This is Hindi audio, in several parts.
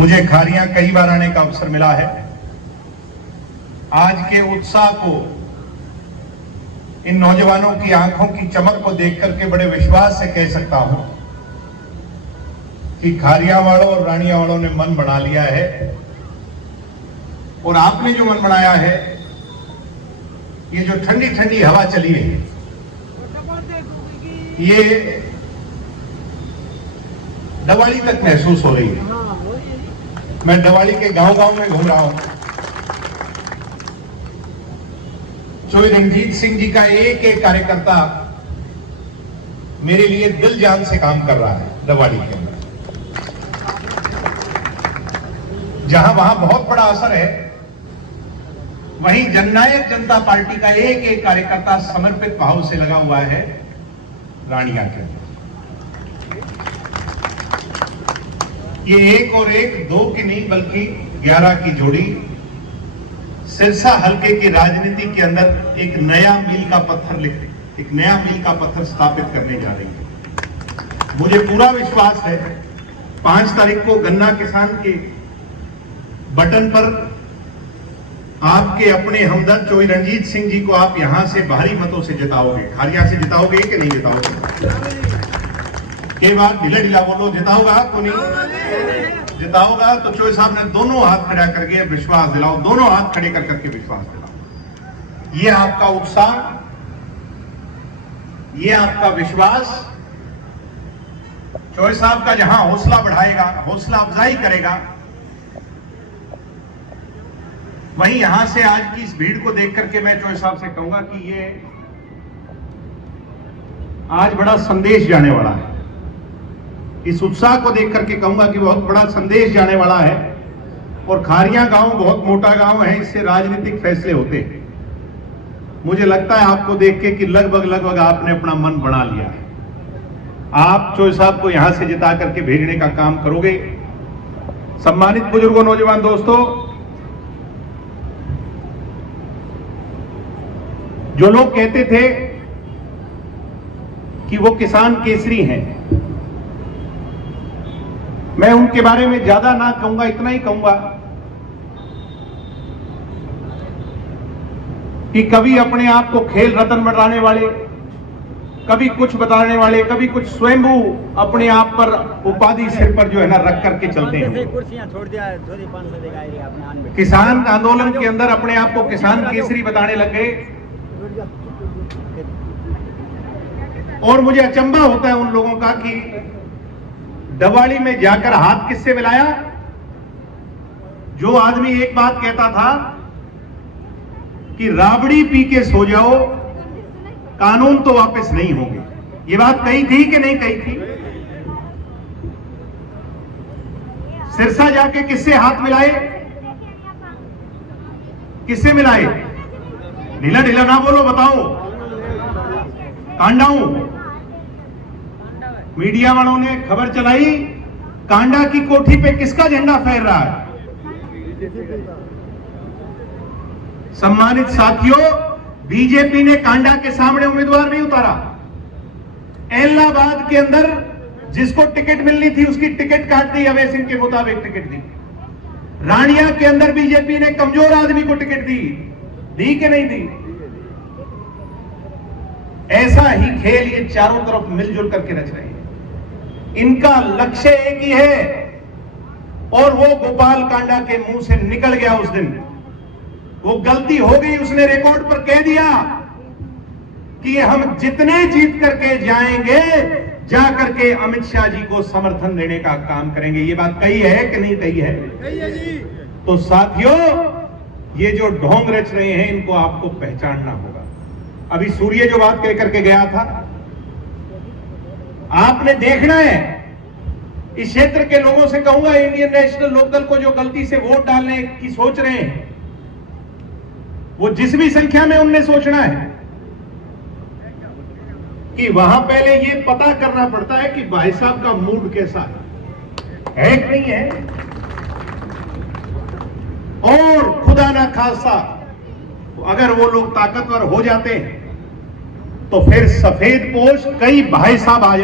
मुझे खारियां कई बार आने का अवसर मिला है। आज के उत्साह को, इन नौजवानों की आंखों की चमक को देख करके बड़े विश्वास से कह सकता हूं कि खारियां वालों और रानिया वालों ने मन बना लिया है। और आपने जो मन बनाया है, ये जो ठंडी ठंडी हवा चली है, ये दिवाली तक महसूस हो रही है। मैं दिवाली के गांव-गांव में घूम रहा हूं। चोई रणजीत सिंह जी का एक एक कार्यकर्ता मेरे लिए दिल जान से काम कर रहा है। दिवाली के अंदर जहां वहां बहुत बड़ा असर है, वहीं जननायक जनता पार्टी का एक एक कार्यकर्ता समर्पित भाव से लगा हुआ है रानिया के अंदर। ये एक और एक दो की नहीं बल्कि 11 की जोड़ी सिरसा हल्के की राजनीति के अंदर एक नया मील का पत्थर स्थापित करने जा रही है। मुझे पूरा विश्वास है 5 तारीख को गन्ना किसान के बटन पर आपके अपने हमदर्द चोई रणजीत सिंह जी को आप यहां से भारी मतों से जिताओगे। खारिया से जिताओगे कि नहीं जिताओगे? कई बार ढीला ढीला बोलो, जिताओगा आपको? नहीं जिताओगा तो चोई साहब ने दोनों हाथ खड़ा करके विश्वास दिलाओ, दोनों हाथ खड़े कर करके विश्वास दिलाओ। ये आपका उत्साह, ये आपका विश्वास चोई साहब का जहां हौसला बढ़ाएगा, हौसला अफजाई करेगा, वहीं यहां से आज की इस भीड़ को देख करके मैं चोई साहब से कहूंगा कि ये आज बड़ा संदेश जाने वाला है। इस उत्साह को देख करके कहूंगा कि बहुत बड़ा संदेश जाने वाला है। और खारियां गांव बहुत मोटा गांव है, इससे राजनीतिक फैसले होते हैं। मुझे लगता है आपको देख के कि लगभग आपने अपना मन बना लिया है। आप चोई साहब को यहां से जिता करके भेजने का काम करोगे। सम्मानित बुजुर्गों, नौजवान दोस्तों, जो लोग कहते थे कि वो किसान केसरी हैं, मैं उनके बारे में ज्यादा ना कहूंगा, इतना ही कहूंगा कि कभी अपने आप को खेल रत्न बनाने वाले, कभी कुछ बताने वाले, कभी कुछ स्वयंभू अपने आप पर उपाधि सिर पर जो है ना रख करके चलते हैं। किसान आंदोलन के अंदर अपने आप को किसान केसरी बताने लग गए। और मुझे अचंभा होता है उन लोगों का कि दिवाली में जाकर हाथ किससे मिलाया? जो आदमी एक बात कहता था कि राबड़ी पी के सो जाओ, कानून तो वापस नहीं होंगे, ये बात कही थी कि नहीं कही थी? सिरसा जाके किससे हाथ मिलाए? किससे मिलाए? ढीला ढीला ना बोलो, बताओ। कांडाऊ मीडिया वालों ने खबर चलाई, कांडा की कोठी पे किसका झंडा फहर रहा है? सम्मानित साथियों, बीजेपी ने कांडा के सामने उम्मीदवार नहीं उतारा। इलाहाबाद के अंदर जिसको टिकट मिलनी थी उसकी टिकट काट दी, अवैध सिंह के मुताबिक टिकट दी। रानिया के अंदर बीजेपी ने कमजोर आदमी को टिकट दी कि नहीं दी? ऐसा ही खेल ये चारों तरफ मिलजुल करके रच रहे हैं। इनका लक्ष्य एक ही है, और वो गोपाल कांडा के मुंह से निकल गया उस दिन। वो गलती हो गई, उसने रिकॉर्ड पर कह दिया कि हम जितने जीत करके जाएंगे, जा करके अमित शाह जी को समर्थन देने का काम करेंगे। ये बात कही है कि नहीं कही है? तो साथियों, ये जो ढोंग रच रहे हैं, इनको आपको पहचानना होगा। अभी सूर्य जो बात कह करके गया था, आपने देखना है। इस क्षेत्र के लोगों से कहूंगा, इंडियन नेशनल लोकदल को जो गलती से वोट डालने की सोच रहे हैं, वो जिस भी संख्या में उनने सोचना है कि वहां पहले ये पता करना पड़ता है कि भाई साहब का मूड कैसा है कि नहीं है। और खुदा ना खासा अगर वो लोग ताकतवर हो जाते हैं तो फिर सफेद पोश कई भाई साहब आ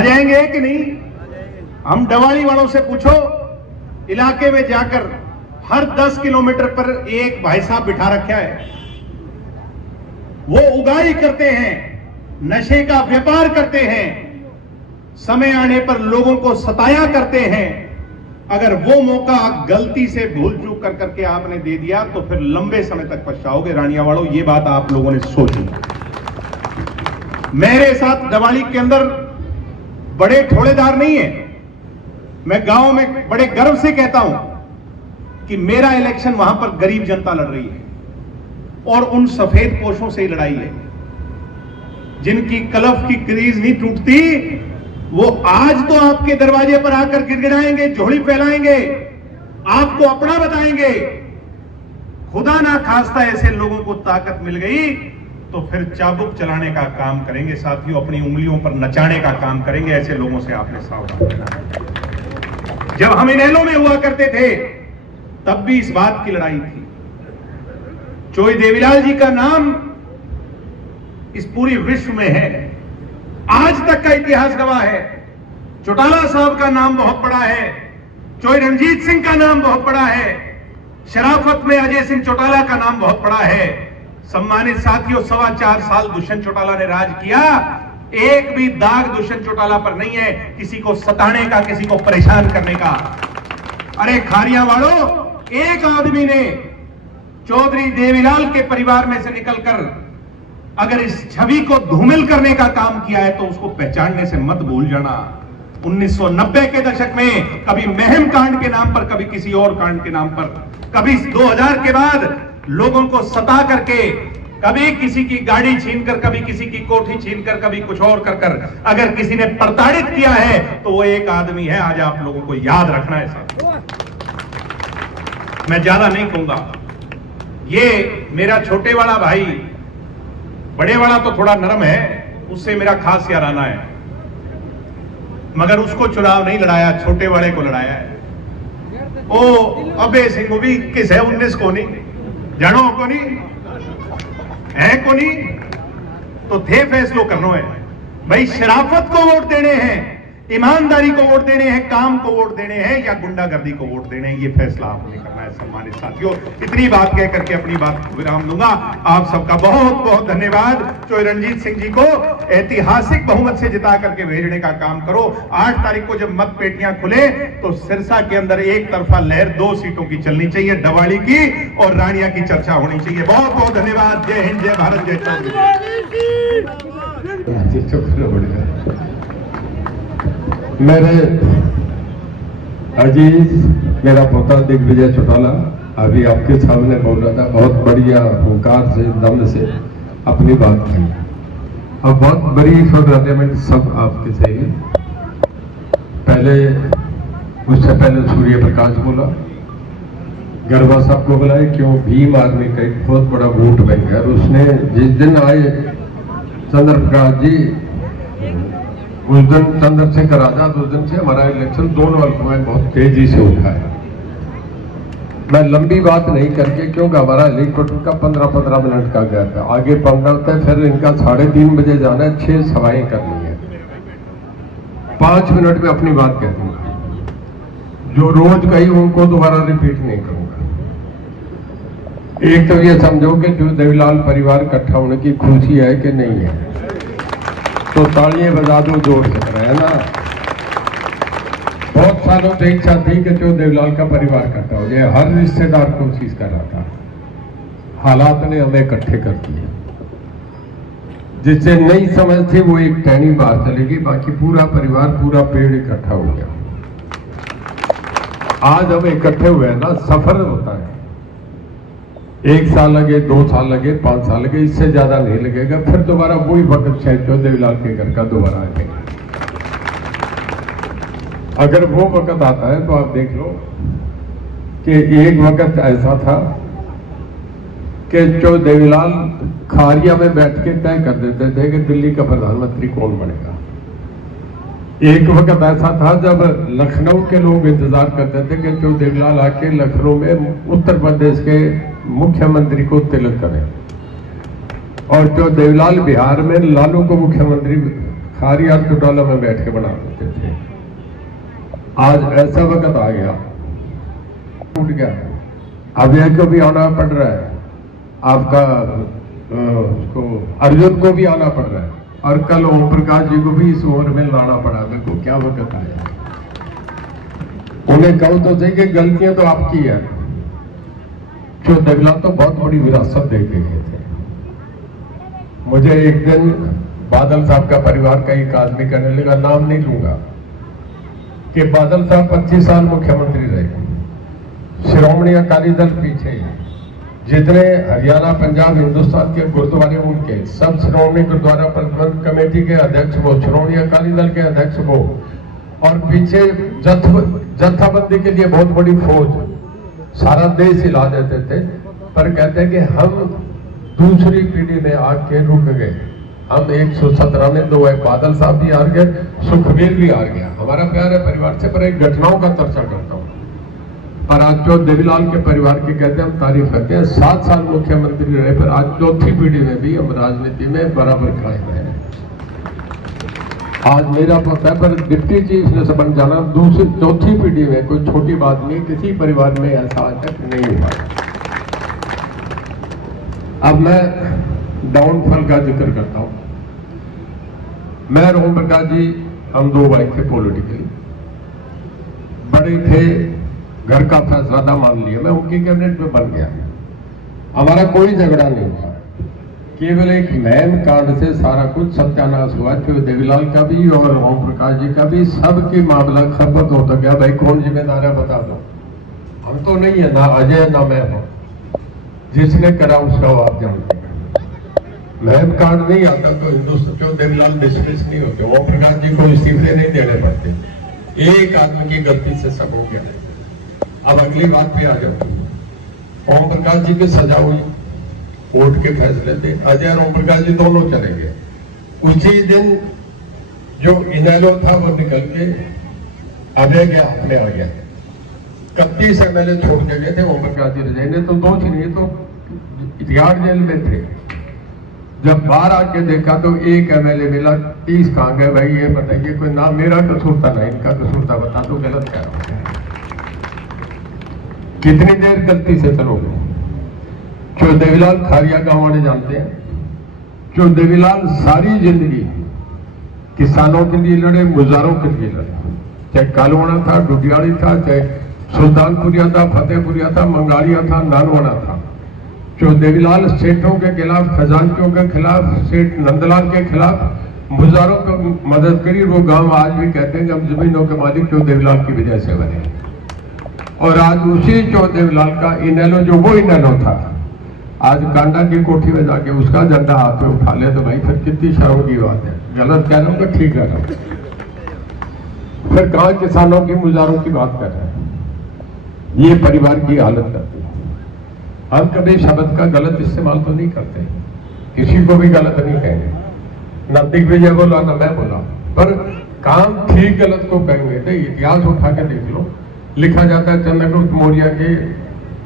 जाएंगे कि नहीं? हम डवाली वालों से पूछो, इलाके में जाकर हर 10 किलोमीटर पर एक भाई साहब बिठा रखा है, वो उगाई करते हैं, नशे का व्यापार करते हैं, समय आने पर लोगों को सताया करते हैं। अगर वो मौका गलती से भूल चूक कर करके आपने दे दिया तो फिर लंबे समय तक पछताओगे। रानियावाड़ों, ये बात आप लोगों ने सोची। मेरे साथ डवाली के अंदर बड़े ठोड़ेदार नहीं है। मैं गांव में बड़े गर्व से कहता हूं कि मेरा इलेक्शन वहां पर गरीब जनता लड़ रही है और उन सफेद पोशों से ही लड़ाई है जिनकी कलफ की क्रीज नहीं टूटती। वो आज तो आपके दरवाजे पर आकर गिड़गिड़ाएंगे, झोली फैलाएंगे, आपको अपना बताएंगे। खुदा ना खास्ता ऐसे लोगों को ताकत मिल गई तो फिर चाबुक चलाने का काम करेंगे साथियों, अपनी उंगलियों पर नचाने का काम करेंगे। ऐसे लोगों से आपने सावधान रहना है। जब हम इनेलो में हुआ करते थे तब भी इस बात की लड़ाई थी। चोई देवीलाल जी का नाम इस पूरी विश्व में है, आज तक का इतिहास गवाह है। चौटाला साहब का नाम बहुत बड़ा है, चोई रणजीत सिंह का नाम बहुत बड़ा है, शराफत में अजय सिंह चौटाला का नाम बहुत बड़ा है। सम्मानित साथियों, 4.25 साल दुष्यंत चौटाला ने राज किया, एक भी दाग दुष्यंत चौटाला पर नहीं है किसी को सताने का, किसी को परेशान करने का। अरे खारिया वालों, एक आदमी ने चौधरी देवीलाल के परिवार में से निकलकर अगर इस छवि को धूमिल करने का काम किया है तो उसको पहचानने से मत भूल जाना। 1990 के दशक में कभी महम कांड के नाम पर, कभी किसी और कांड के नाम पर, कभी 2000 के बाद लोगों को सता करके, कभी किसी की गाड़ी छीनकर, कभी किसी की कोठी छीनकर, कभी कुछ और कर अगर किसी ने प्रताड़ित किया है तो वो एक आदमी है। आज आप लोगों को याद रखना है साहब। मैं ज्यादा नहीं कहूंगा। ये मेरा छोटे वाला भाई, बड़े वाला तो थोड़ा नरम है, उससे मेरा खास याराना है, मगर उसको चुनाव नहीं लड़ाया, छोटे वाले को लड़ाया है। ओ अबे सिंह भी 21 है, 19 को नहीं जानो को नहीं है को नहीं तो थे फैसलो करना है भाई। शराफत को वोट देने हैं, ईमानदारी को वोट देने हैं, काम को वोट देने हैं या गुंडागर्दी को वोट देने हैं, ये फैसला आपने करना है। सम्मानित साथियों, इतनी बात कह करके अपनी बात को विराम दूंगा। आप सबका बहुत बहुत धन्यवाद। चोई रणजीत सिंह जी को ऐतिहासिक बहुमत से जिता करके भेजने का काम करो। 8 तारीख को जब मत पेटियां खुले तो सिरसा के अंदर एक तरफा लहर 2 सीटों की चलनी चाहिए, डवाली की और रानिया की चर्चा होनी चाहिए। बहुत बहुत धन्यवाद। जय हिंद, जय भारत, जय चौधरी। मेरे अजीज, मेरा पोता दिग्विजय चौटाला अभी आपके सामने बोल रहा था, बहुत बढ़िया हुंकार से, दम से अपनी बात की और बहुत बड़ी श्रद्धांजलि सब आपके से ही। उससे पहले सूर्य प्रकाश बोला, गरबा साहब को बुलाए, क्यों भीम आर्मी का एक बहुत बड़ा वोट बैंक है। और उसने जिस दिन आए चंद्र प्रकाश जी, उस दिन चंद्रशेखर आजाद, उस दिन से हमारा इलेक्शन दोनों हल्कों में बहुत तेजी से उठा है। मैं लंबी बात नहीं करके, क्योंकि हमारा हेलीकॉप्टर का 15-15 मिनट का गैप है, आगे पहुंचना होता है, फिर इनका 3:30 बजे जाना है, 6 सभाएं करनी है। 5 मिनट में अपनी बात कह दूंगा, जो रोज कही उनको दोबारा रिपीट नहीं करूंगा। एक तो ये समझो कि जो देवीलाल परिवार इकट्ठा होने की खुशी है कि नहीं है, तो तालियां बजा दो जोर से, है ना। बहुत सालों से इच्छा थी कि जो देवीलाल का परिवार इकट्ठा हो जाए, हर रिश्तेदार कोशिश कर रहा था, हालात ने हमें इकट्ठे कर दिए। जिससे नई समझ थी वो एक टहनी बाहर चलेगी, बाकी पूरा परिवार, पूरा पेड़ इकट्ठा हो गया। आज हम इकट्ठे हुए हैं ना, सफर होता है, 1 साल लगे, 2 साल लगे, 5 साल लगे, इससे ज्यादा नहीं लगेगा। फिर दोबारा वही वक्त शायद देवीलाल के घर का दोबारा आएगा। अगर वो वक्त आता है तो आप देख लो कि एक वक्त ऐसा था कि जो देवीलाल खारिया में बैठ के तय कर देते थे कि दिल्ली का प्रधानमंत्री कौन बनेगा। एक वक्त ऐसा था जब लखनऊ के लोग इंतजार करते थे कि जो देवीलाल आके लखनऊ में उत्तर प्रदेश के मुख्यमंत्री को तिलक करें, और जो देवीलाल बिहार में लालू को मुख्यमंत्री खारिया चौटाला में बैठ के बना देते थे। आज ऐसा वक्त आ गया, टूट गया, अभय को भी आना पड़ रहा है, आपका उसको अर्जुन को भी आना पड़ रहा है, और कल ओम प्रकाश जी को भी इस ओवर में लाना पड़ा। देखो क्या वक्त आया। उन्हें कहो तो सही कि गलतियां तो आपकी है, जो देवलाल तो बहुत बड़ी विरासत दे के गए थे। मुझे एक दिन बादल साहब का परिवार का एक आदमी कहने लगा, नाम नहीं लूंगा, कि बादल साहब 25 साल मुख्यमंत्री रहे, श्रोमणी अकाली दल पीछे, जितने हरियाणा पंजाब हिंदुस्तान के गुरुद्वारे उनके सब श्रोमणी गुरुद्वारा प्रबंधन कमेटी के अध्यक्ष वो, श्रोमणी अकाली दल के अध्यक्ष वो, और पीछे जत्थाबंदी के लिए बहुत बड़ी फौज, सारा देश हिला देते थे। पर कहते हैं कि हम दूसरी पीढ़ी में आके रुक गए, हम 117 में 2 है, बादल साहब भी हार गए, सुखबीर भी हार गया। हमारा प्यार है परिवार से, पर एक घटनाओं का चर्चा करता हूँ। पर आज जो देवीलाल के परिवार की कहते हैं हम तारीफ करते हैं, 7 साल मुख्यमंत्री रहे, पर आज चौथी पीढ़ी में भी हम राजनीति में बराबर कायम है। आज मेरा पता है, पर डिप्टी चीफ ने बन जाना दूसरी चौथी पीढ़ी में कोई छोटी बात नहीं, किसी परिवार में ऐसा आज तक नहीं हुआ। अब मैं डाउनफॉल का जिक्र करता हूं। मैं ओम प्रकाश जी, हम 2 भाई थे, पॉलिटिकली बड़े थे, घर का फैसला था, मान लिया, मैं उनकी कैबिनेट में बन गया। हमारा कोई झगड़ा नहीं था, केवल एक मैम कांड से सारा कुछ सत्यानाश हुआ। तो देवीलाल का भी और ओम प्रकाश जी का भी, सबकी मामला खपत होता गया, भाई कौन जिम्मेदार है बता दो। हम तो नहीं है, ना अजय ना मैं हूं, जिसने करा उसका आप जानते हैं। मैम कांड नहीं आता तो हिंदुस्तान क्यों देवीलाल डिस्मिस नहीं होते, ओम प्रकाश जी को इस्तीफे नहीं देने पड़ते। एक आदमी की गलती से सब हो गया। अब अगली बात पे आ जाती है। ओम प्रकाश जी की सजा हुई, कोर्ट के फैसले थे, अजय और ओम प्रकाश जी दोनों चले गए। उसी दिन जो इनेलो था वो निकल के अजय के हाथ में आ गया। 31 MLA छोड़ के गए थे, ओम प्रकाश जी रजाई ने तो 2 नहीं तो तिहाड़ जेल में थे। जब बाहर आके देखा तो 1 MLA मिला, 30 कहां गए भाई ये बताइए, कोई ना मेरा कसूर था ना इनका कसूर था, बता दो गलत क्या है। कितनी देर गलती से चलोगे। जो देवीलाल खारिया गांव वाले जानते हैं, जो देवीलाल सारी जिंदगी किसानों के लिए लड़े, मुजारों के लिए लड़े, चाहे कालवाड़ा था, डुडियाड़ी था, चाहे सुल्तानपुरिया था, फतेहपुरिया था, मंगाड़िया था, नानवाड़ा था। जो देवीलाल सेठों के खिलाफ, खजांचियों के खिलाफ, सेठ नंदलाल के खिलाफ मुजारों को मदद करी, वो गांव आज भी कहते हैं कि हम जमीनों के मालिक जो देवीलाल की वजह से बने। और आज उसी जो देवीलाल का इनेलो, जो वो इनेलो था, आज कांडा की कोठी में जाके उसका झंडा हाथ में उठा ले तो भाई फिर कितनी शर्म की बात है। गलत कह रहा हूं कि ठीक कह रहा हूं। फिर कहां किसानों की, मुजारों की बात कर रहे हैं। ये परिवार की हालत करती है। हम कभी शब्द का गलत इस्तेमाल तो नहीं करते, किसी को भी गलत नहीं कहेंगे, न दिग्विजय बोला न मैं बोला, पर काम ठीक गलत को कहेंगे। तो इतिहास उठा के देख लो, लिखा जाता है चंद्रगुप्त मौर्य के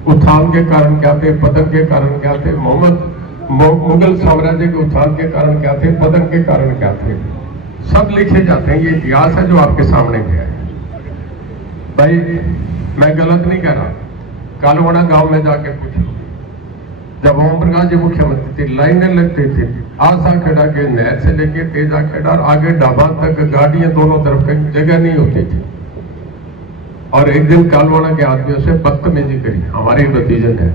उत्थान के कारण क्या थे, पतन के कारण क्या थे, मुगल साम्राज्य के उत्थान के कारण क्या थे, पतन के कारण क्या थे, सब लिखे जाते हैं। ये इतिहास है जो आपके सामने गया है। भाई मैं गलत नहीं कह रहा, कालवाड़ा गांव में जाके पूछ लो, जब ओम प्रकाश जी मुख्यमंत्री थे, लाइनें लगती थी, आशा खेड़ा के नहर से लेके तेजा खेड़ा और आगे डाबा तक गाड़ियां दोनों तरफ कहीं जगह नहीं होती थी। और एक दिन कालवाड़ा के आदमियों से बदतमीजी करी, हमारे भतीजे ने।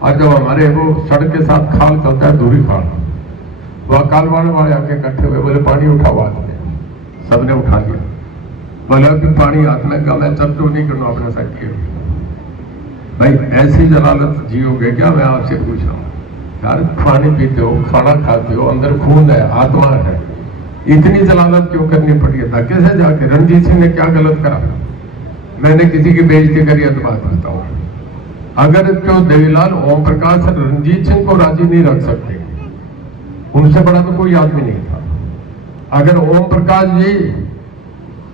और जब हमारे वो सड़क के साथ खाल चलता है, दूरी खाल, वह कालवाड़ा वाले आके इकट्ठे हुए, बोले पानी उठाओ हाथ में। सबने उठा लिया, बोले अभी पानी हाथ में का मैं चल तो नहीं करना अपने साथ किए। भाई ऐसी जलालत जियोगे क्या, मैं आपसे पूछ रहा हूँ यार। पानी पीते हो, खाना खाते हो, अंदर खून है, आत्मा है, इतनी जलालत क्यों करनी पड़ी है? धक्के से जाके रणजीत सिंह ने क्या गलत करा? मैंने किसी की बेइज्जती करी है तो बात करता हूँ। अगर जो देवीलाल ओम प्रकाश रणजीत सिंह को राजी नहीं रख सकते, उनसे बड़ा तो कोई आदमी नहीं था। अगर ओम प्रकाश जी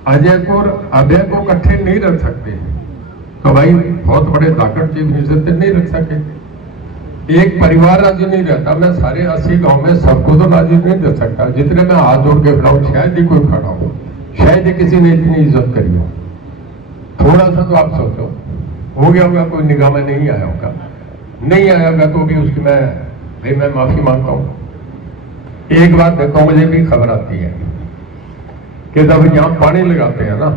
अजय को और अभय को इकट्ठे नहीं रख सकते तो भाई बहुत बड़े ताकत चीफ मिनिस्टर नहीं रख सके। एक परिवार राजी नहीं रहता, मैं सारे 80 गांव में सबको तो राजी नहीं दे सकता। जितने मैं हाथ जोड़ के खड़ा हूं, शायद ही कोई खड़ा हो, शायद ही किसी ने इतनी इज्जत करी हो। थोड़ा सा तो आप सोचो, हो गया होगा, कोई निगाह में नहीं आया होगा, नहीं आया होगा तो भी उसकी मैं माफी मांगता हूं। एक बात देखो, मुझे भी खबर आती है कि जब यहां पानी लगाते हैं ना,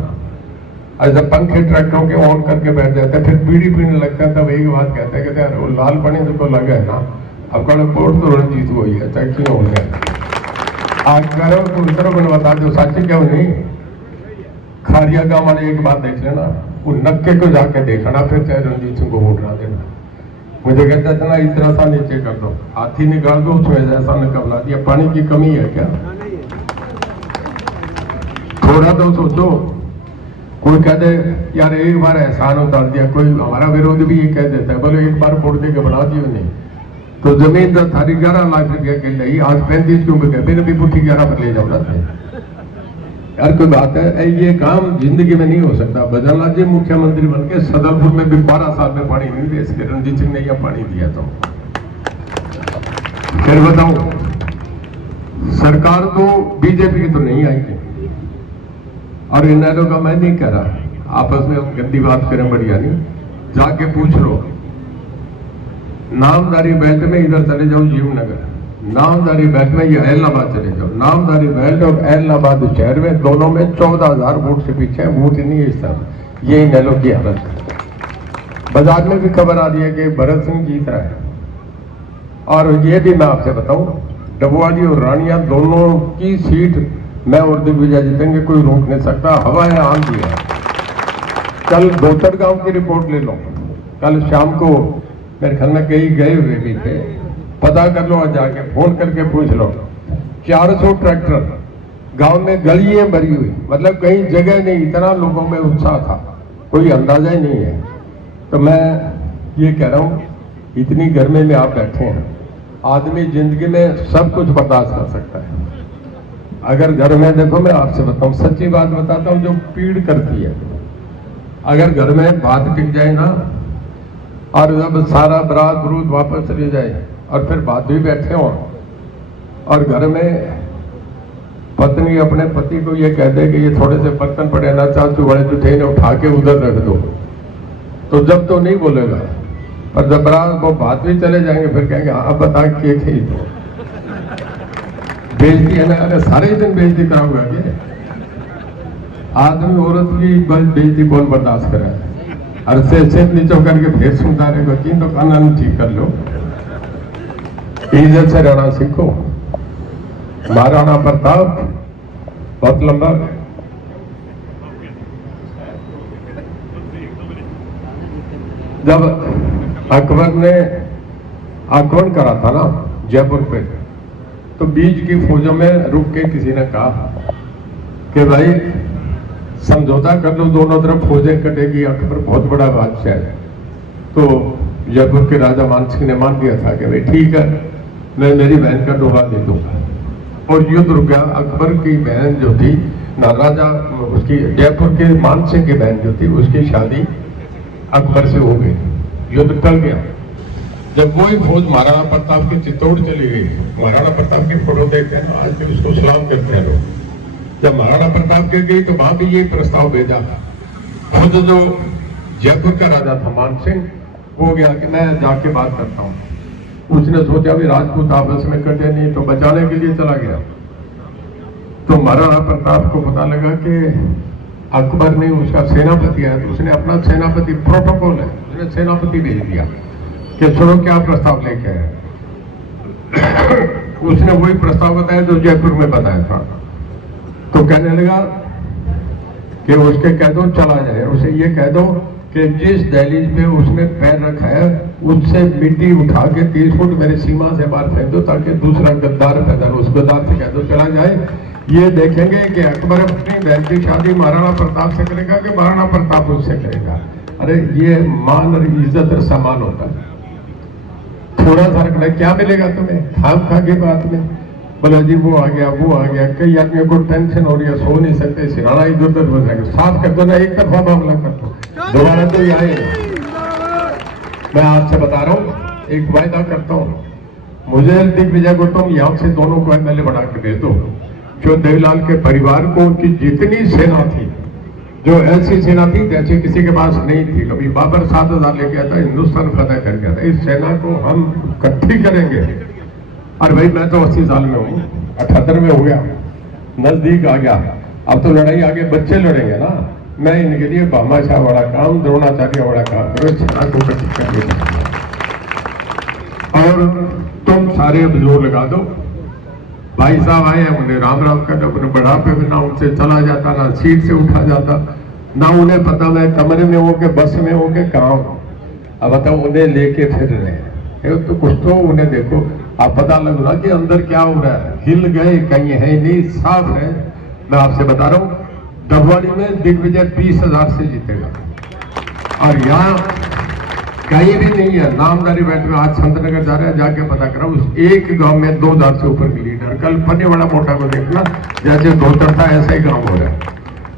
जब पंखे ट्रैक्टरों के ऑन करके बैठ जाते हैं, फिर बीड़ी पीने लगता है, तब एक बात कहते हैं, कहते हैं वो लाल पानी जो लगा है ना, आपका बोर्ड तो रणजीत हुई है, चाहे क्यों हो गया आज करो तो उधर बता दो, साची क्या नहीं। खारिया गांव वाले एक बात देख लेना, वो नक्के को जाके देखना, फिर चाहे रणजीत सिंह को वोट ना देना। मुझे कहता था ना, इतना सा नीचे कर दो, हाथी निकाल दो, उसमें जैसा निकलना दिया। पानी की कमी है क्या? थोड़ा तो सोचो। कोई कहते यार एक बार एहसान उतार दिया, कोई हमारा विरोध भी ये कह देता है, बोले एक बार वोट दे के बना दियो नहीं तो जमीन तो थारी 11 लाख रुपया के लिए आज 35 क्यों बिके, फिर भी पुठी 11 पर ले जाओ यार। कोई बात है, ये काम जिंदगी में नहीं हो सकता। बदलनाथ जी मुख्यमंत्री बन के सदरपुर में भी 12 साल में पानी नहीं दे सके, रणजीत सिंह ने यह पानी दिया। तो फिर बताओ, सरकार तो बीजेपी की तो नहीं आएगी, और इन लोगों का मैं नहीं कह रहा, आपस में हम गंदी बात करें बढ़िया नहीं, जाके पूछ लो। नामदारी बेल्ट में इधर चले जाओ जीवनगर, नामदारी बेल्ट में ये एलनाबाद चले जाओ, नामदारी बेल्ट और एलनाबाद शहर में दोनों में 14,000 वोट से पीछे है, वोट ही नहीं है इस तरह। ये इन लोगों की हालत है। बाजार में भी खबर आ रही है कि भरत सिंह जीत रहा है। और ये भी मैं आपसे बताऊं, डबुआली और रानिया दोनों की सीट मैं और दिग्विजय जीतेंगे, कोई रोक नहीं सकता। हवा है, आंधी है। कल दोतर गांव की रिपोर्ट ले लो, कल शाम को मेरे ख्याल में कहीं गए हुए भी थे, पता कर लो, जाके फोन करके पूछ लो। 400 ट्रैक्टर गांव में गलियां भरी हुई, मतलब कहीं जगह नहीं, इतना लोगों में उत्साह था, कोई अंदाजा ही नहीं है। तो मैं ये कह रहा हूं, इतनी गर्मी में आप बैठे हैं, आदमी जिंदगी में सब कुछ बर्दाश्त कर सकता है। अगर घर में देखो, मैं आपसे बताऊं, सच्ची बात बताता हूं, जो पीड़ करती है, अगर घर में बात टिक जाए ना, और जब सारा बरात बरूद वापस चली जाए और फिर बात भी बैठे हो, और घर में पत्नी अपने पति को ये कह दे कि ये थोड़े से बर्तन पड़े ना, चाचू बड़े जूठे ने उठा के उधर रख दो, तो जब तो नहीं बोलेगा, पर जब बरात वो बात भी चले जाएंगे, फिर कहेंगे अब बता के थी तो बेइज्जती है ना। अरे सारे दिन बेइज्जती कराऊंगा क्या? आदमी औरत की बेइज्जती कौन बर्दाश्त करा है? और से नीचे करके फिर सुनता रहेगा, तीन तो कानून ठीक कर लो, इज्जत से रहना सीखो। महाराणा प्रताप बहुत लंबा है। जब अकबर ने आक्रमण करा था ना जयपुर पे, तो बीच की फौजों में रुक के किसी ने कहा कि भाई समझौता कर लो, दोनों तरफ फौजें कटेगी, अकबर बहुत बड़ा बादशाह है। तो जयपुर के राजा मान सिंह ने मान दिया था कि भाई ठीक है, मैं मेरी बहन का डोहा दे दूंगा। और युद्ध रुक गया। अकबर की बहन जो थी ना, राजा उसकी जयपुर के मान सिंह की बहन जो थी, उसकी शादी अकबर से हो गई, युद्ध टल गया। जब वही फौज महाराणा प्रताप की चित्तौड़ चली गई, महाराणा प्रताप की फोटो देखते हैं ना, आज भी उसको सलाम करते हैं लोग। जब महाराणा प्रताप के गई तो वहां भी ये प्रस्ताव भेजा, खुद जो जयपुर का राजा था मान सिंह, वो गया कि मैं जाके बात करता हूँ। उसने सोचा भी राजपूत आपस में कटे नहीं, तो बचाने के लिए चला गया। तो महाराणा प्रताप को पता लगा कि अकबर ने उसका सेनापति है, तो उसने अपना सेनापति, प्रोटोकॉल है, उसने सेनापति भेज दिया कि सुनो क्या प्रस्ताव लेके आए। उसने वही प्रस्ताव बताया जो जयपुर में बताया था। तो कहने लगा कि उसके कह दो चला जाए, उसे ये कह दो कि जिस दहलीज पे उसने पैर रखा है उससे मिट्टी उठा के 30 फुट मेरी सीमा से बाहर फेंक दो, ताकि दूसरा गद्दार पैदा हो, उस गद्दार से कह दो चला जाए। ये देखेंगे कि अकबर अपनी बहन की शादी महाराणा प्रताप से करेगा कि महाराणा प्रताप उससे करेगा। अरे ये मान और इज्जत और सम्मान होता है। थोड़ा सा रखना, क्या मिलेगा तुम्हें खाम खा के बात में? बोला जी वो आ गया वो आ गया, कई आदमियों को टेंशन हो रही है, सो नहीं सकते, सिराना इधर उधर हो जाएगा। साफ कर दो ना, एक तरफा मामला कर दो, दोबारा तो ये आएगा। मैं आपसे बता रहा हूँ, एक वायदा करता हूँ, मुझे दिग्विजय को तुम यहाँ से दोनों को एमएलए बना के दे दो। जो देवीलाल के परिवार को उनकी जितनी सेना थी जो ऐसी सेना थी जैसे किसी के पास नहीं थी कभी। बाबर 7,000 लेके आया था, हिंदुस्तान फतेह कर गया था। इस सेना को हम इकट्ठी करेंगे। और भाई मैं तो 80 साल में हूँ, 78 में हो गया, नजदीक आ गया। अब तो लड़ाई आगे बच्चे लड़ेंगे ना। मैं इनके लिए भामाशाह वाला काम, द्रोणाचार्य वाला काम करो, सेना को इकट्ठी करके। और तुम सारे अब जोर लगा दो। भाई साहब आए हैं, उन्हें राम राम कर, अपने बढ़ापे में ना उनसे चला जाता, ना सीट से उठा जाता, ना उन्हें पता मैं कमरे में हो के बस में हो के कहाँ हूं। अब बताओ, उन्हें लेके फिर रहे हैं तो कुछ तो उन्हें देखो, आप पता लग रहा कि अंदर क्या हो रहा है। हिल गए कहीं है नहीं, साफ है। मैं आपसे बता रहा हूं, डबवाड़ी में दिग्विजय 20,000 से जीतेगा। और यहाँ कहीं भी नहीं है नामदारी बैठ में। आज संतनगर जा रहे हैं, जाके पता करा, उस एक गांव में 2,000 से ऊपर की लीडर। कल पन्ने वाला मोटा को देखना, जैसे धोतर था ऐसा ही गांव हो रहा है।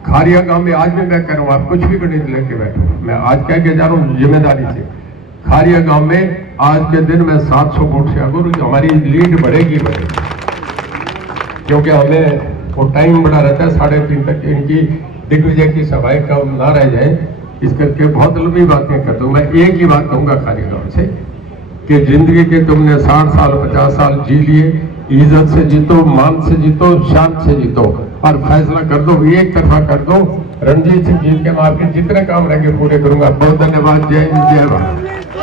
खारिया गांव में आज भी मैं कह रहा हूँ, आप कुछ भी गणित लेके बैठो, मैं आज कह के जा रहा हूँ जिम्मेदारी से। खारिया गांव में आज के दिन में 700 वोट से आगे हमारी लीड बढ़ेगी। क्योंकि हमें वो टाइम बड़ा रहता है, 3:30 तक इनकी दिग्विजय की सभाएं कम ना रह जाए, इस करके बहुत लंबी बातें करता हूँ। मैं एक ही बात कहूंगा खारिया गांव से कि जिंदगी के तुमने 60 साल 50 साल जी लिए, इज्जत से जीतो, मान से जीतो, शान से जीतो और फैसला कर दो, एक तरफा कर दो। रणजीत सिंह जीत के मैं आपके जितने काम रहेंगे पूरे करूंगा। बहुत धन्यवाद। जय हिंद, जय भारत।